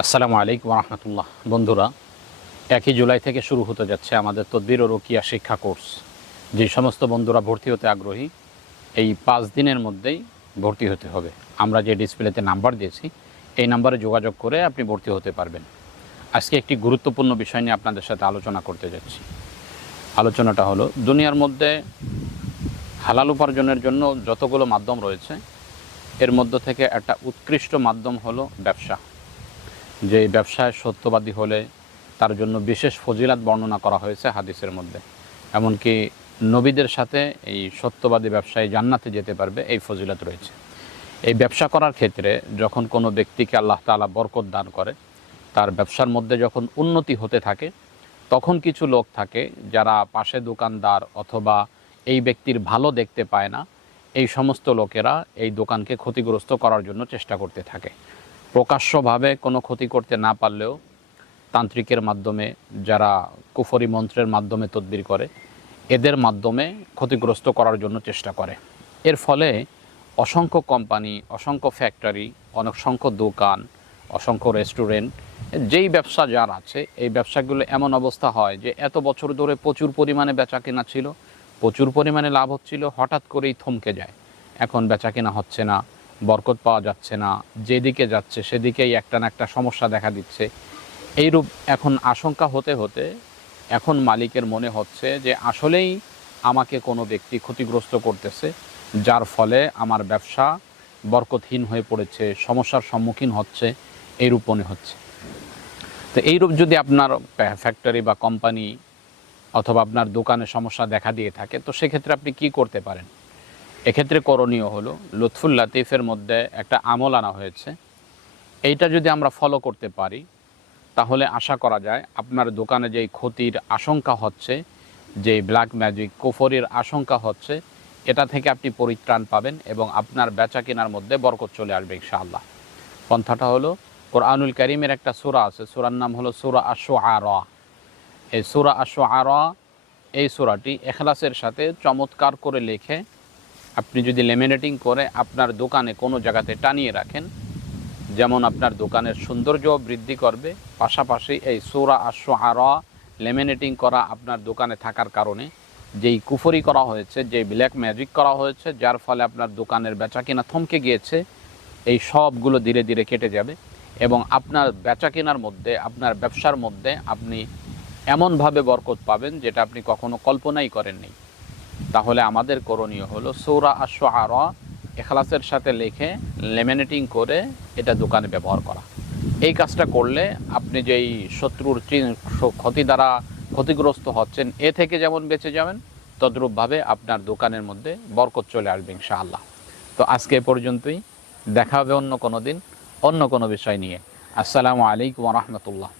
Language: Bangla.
আসসালামু আলাইকুম রহমতুল্লাহ। বন্ধুরা, 1 জুলাই থেকে শুরু হতে যাচ্ছে আমাদের তদবির ও রুকিয়া শিক্ষা কোর্স। যে সমস্ত বন্ধুরা ভর্তি হতে আগ্রহী, এই 5 দিনের মধ্যেই ভর্তি হতে হবে। আমরা যে ডিসপ্লেতে নাম্বার দিয়েছি, এই নাম্বারে যোগাযোগ করে আপনি ভর্তি হতে পারবেন। আজকে একটি গুরুত্বপূর্ণ বিষয় নিয়ে আপনাদের সাথে আলোচনা করতে যাচ্ছি। আলোচনাটা হলো, দুনিয়ার মধ্যে হালাল উপার্জনের জন্য যতগুলো মাধ্যম রয়েছে, এর মধ্য থেকে একটা উৎকৃষ্ট মাধ্যম হলো ব্যবসা। যে ব্যবসায় সত্যবাদী হলে তার জন্য বিশেষ ফজিলাত বর্ণনা করা হয়েছে হাদিসের মধ্যে। এমনকি নবীদের সাথে এই সত্যবাদী ব্যবসায়ী জান্নাতে যেতে পারবে, এই ফজিলাত রয়েছে। এই ব্যবসা করার ক্ষেত্রে যখন কোনো ব্যক্তিকে আল্লাহ তাআলা বরকত দান করে, তার ব্যবসার মধ্যে যখন উন্নতি হতে থাকে, তখন কিছু লোক থাকে যারা পাশে দোকানদার অথবা এই ব্যক্তির ভালো দেখতে পায় না, এই সমস্ত লোকেরা এই দোকানকে ক্ষতিগ্রস্ত করার জন্য চেষ্টা করতে থাকে। প্রকাশ্যভাবে কোনো ক্ষতি করতে না পারলেও তান্ত্রিকের মাধ্যমে, যারা কুফরি মন্ত্রের মাধ্যমে তদবির করে, এদের মাধ্যমে ক্ষতিগ্রস্ত করার জন্য চেষ্টা করে। এর ফলে অসংখ্য কোম্পানি, অসংখ্য ফ্যাক্টরি, অসংখ্য দোকান, অসংখ্য রেস্টুরেন্ট, যেই ব্যবসা যার আছে, এই ব্যবসাগুলো এমন অবস্থা হয় যে এত বছর ধরে প্রচুর পরিমাণে বেচা কেনা ছিল, প্রচুর পরিমাণে লাভ হচ্ছিল, হঠাৎ করেই থমকে যায়। এখন বেচা কেনা হচ্ছে না, বরকত পাওয়া যাচ্ছে না, যেদিকে যাচ্ছে সেদিকেই একটা না একটা সমস্যা দেখা দিচ্ছে। এইরূপ এখন আশঙ্কা হতে হতে এখন মালিকের মনে হচ্ছে যে আসলেই আমাকে কোনো ব্যক্তি ক্ষতিগ্রস্ত করতেছে, যার ফলে আমার ব্যবসা বরকতহীন হয়ে পড়েছে, সমস্যার সম্মুখীন হচ্ছে, এইরূপ মনে হচ্ছে। তো এইরূপ যদি আপনার ফ্যাক্টরি বা কোম্পানি অথবা আপনার দোকানে সমস্যা দেখা দিয়ে থাকে, তো সেক্ষেত্রে আপনি কি করতে পারেন? এক্ষেত্রে করণীয় হলো, লুৎফুল লাতিফের মধ্যে একটা আমল আনা হয়েছে। এইটা যদি আমরা ফলো করতে পারি, তাহলে আশা করা যায় আপনার দোকানে যেই ক্ষতির আশঙ্কা হচ্ছে, যে ব্ল্যাক ম্যাজিক কুফরির আশঙ্কা হচ্ছে, এটা থেকে আপনি পরিত্রাণ পাবেন এবং আপনার বেচা কেনার মধ্যে বরকত চলে আসবে ইনশাআল্লাহ। পন্থাটা হলো, কোরআনুল কারীমের একটা সূরা আছে, সূরার নাম হলো সূরা আশ-শুআরা। এই সূরা আশ-শুআরা, এই সূরাটি ইখলাসের সাথে চমৎকার করে লিখে আপনি যদি লেমিনেটিং করে আপনার দোকানে কোনো জায়গাতে টানিয়ে রাখেন, যেমন আপনার দোকানের সৌন্দর্য বৃদ্ধি করবে, পাশাপাশি এই সূরা আশ-শুআরা লেমিনেটিং করা আপনার দোকানে থাকার কারণে যেই কুফরি করা হয়েছে, যেই ব্ল্যাক ম্যাজিক করা হয়েছে, যার ফলে আপনার দোকানের বেচাকেনা থমকে গিয়েছে, এই সবগুলো ধীরে ধীরে কেটে যাবে এবং আপনার বেচাকেনার মধ্যে, আপনার ব্যবসার মধ্যে আপনি এমনভাবে বরকত পাবেন যেটা আপনি কখনো কল্পনাই করেননি। তাহলে আমাদের করণীয় হলো সূরা আশ-শুআরা ইখলাসের সাথে লিখে লেমিনেটিং করে এটা দোকানে ব্যবহার করা। এই কাজটা করলে আপনি যেই শত্রুর ক্ষতি দ্বারা ক্ষতিগ্রস্ত হচ্ছেন, এ থেকে যেমন বেঁচে যাবেন, তদ্রূপভাবে আপনার দোকানের মধ্যে বরকত চলে আসবে ইনশাআল্লাহ। তো আজকে এ পর্যন্তই, দেখা হবে অন্য কোনো দিন অন্য কোনো বিষয় নিয়ে। আসসালামু আলাইকুম ওয়া রাহমাতুল্লাহ।